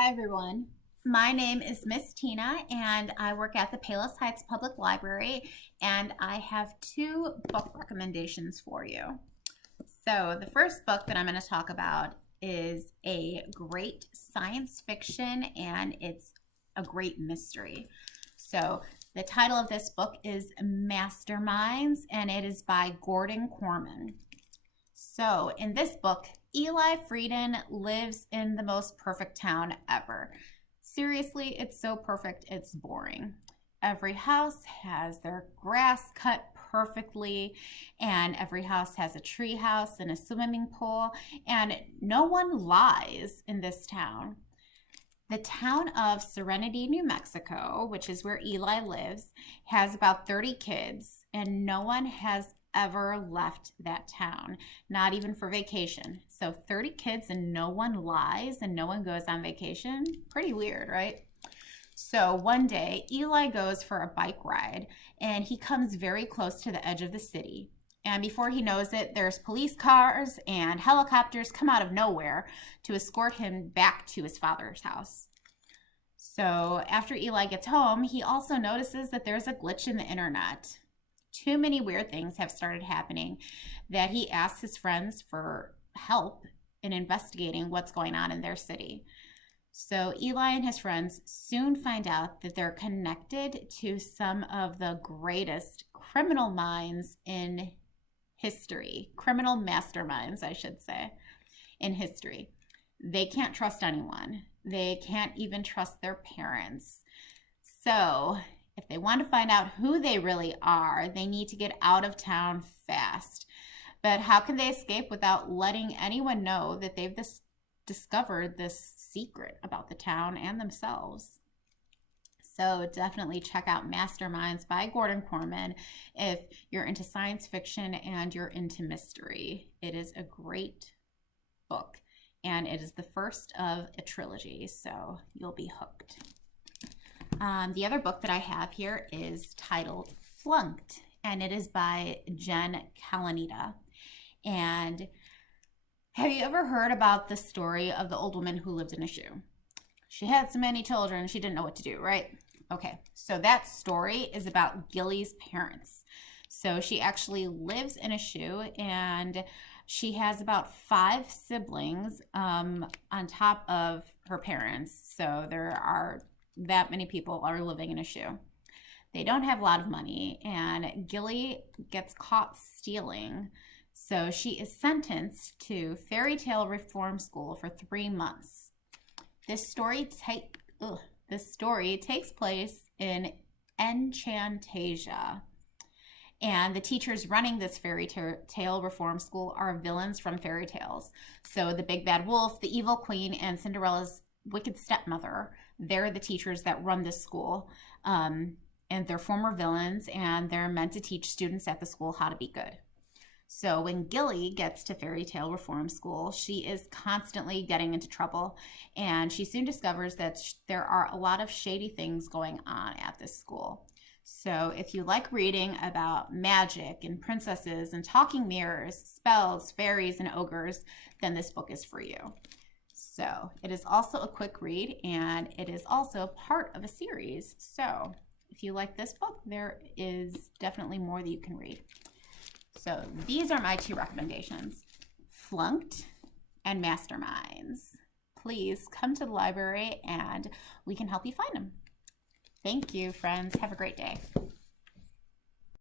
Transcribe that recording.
Hi everyone. My name is Miss Tina and I work at the Palos Heights Public Library and I have two book recommendations for you. So the first book that I'm going to talk about is a great science fiction and it's a great mystery. So the title of this book is Masterminds and it is by Korman. So in this book, Eli Frieden lives in the most perfect town ever. Seriously, it's so perfect, it's boring. Every house has their grass cut perfectly, and every house has a tree house and a swimming pool, and no one lies in this town. The town of Serenity, New Mexico, which is where Eli lives, has about 30 kids, and no one has ever left that town, not even for vacation. So 30 kids and no one lies and no one goes on vacation. Pretty weird, right? So one day, Eli goes for a bike ride and he comes very close to the edge of the city. And before he knows it, there's police cars and helicopters come out of nowhere to escort him back to his father's house. So after Eli gets home, he also notices that there's a glitch in the internet. Too many weird things have started happening that he asks his friends for help in investigating what's going on in their city. So Eli and his friends soon find out that they're connected to some of the greatest criminal minds in history. Criminal masterminds, I should say, in history. They can't trust anyone. They can't even trust their parents. So if they want to find out who they really are, they need to get out of town fast. But how can they escape without letting anyone know that they've discovered this secret about the town and themselves? So definitely check out Masterminds by Korman if you're into science fiction and you're into mystery. It is a great book, and it is the first of a trilogy, so you'll be hooked. The other book that I have here is titled Flunked, and it is by Jen Calonita. And have you ever heard about the story of the old woman who lived in a shoe? She had so many children, she didn't know what to do, right? Okay, so that story is about Gilly's parents. So she actually lives in a shoe, and she has about 5 siblings on top of her parents. So there are that many people are living in a shoe. They don't have a lot of money, and Gilly gets caught stealing. So she is sentenced to fairy tale reform school for 3 months. This story takes place in Enchantasia. And the teachers running this fairy tale reform school are villains from fairy tales. So the big bad wolf, the evil queen, and Cinderella's wicked stepmother, they're the teachers that run this school. And they're former villains, and they're meant to teach students at the school how to be good. So when Gilly gets to fairy tale reform school, she is constantly getting into trouble, and she soon discovers that there are a lot of shady things going on at this school. So if you like reading about magic and princesses and talking mirrors, spells, fairies, and ogres, then this book is for you. So it is also a quick read, and it is also part of a series. So if you like this book, there is definitely more that you can read. So these are my 2 recommendations, Flunked and Masterminds. Please come to the library and we can help you find them. Thank you, friends. Have a great day.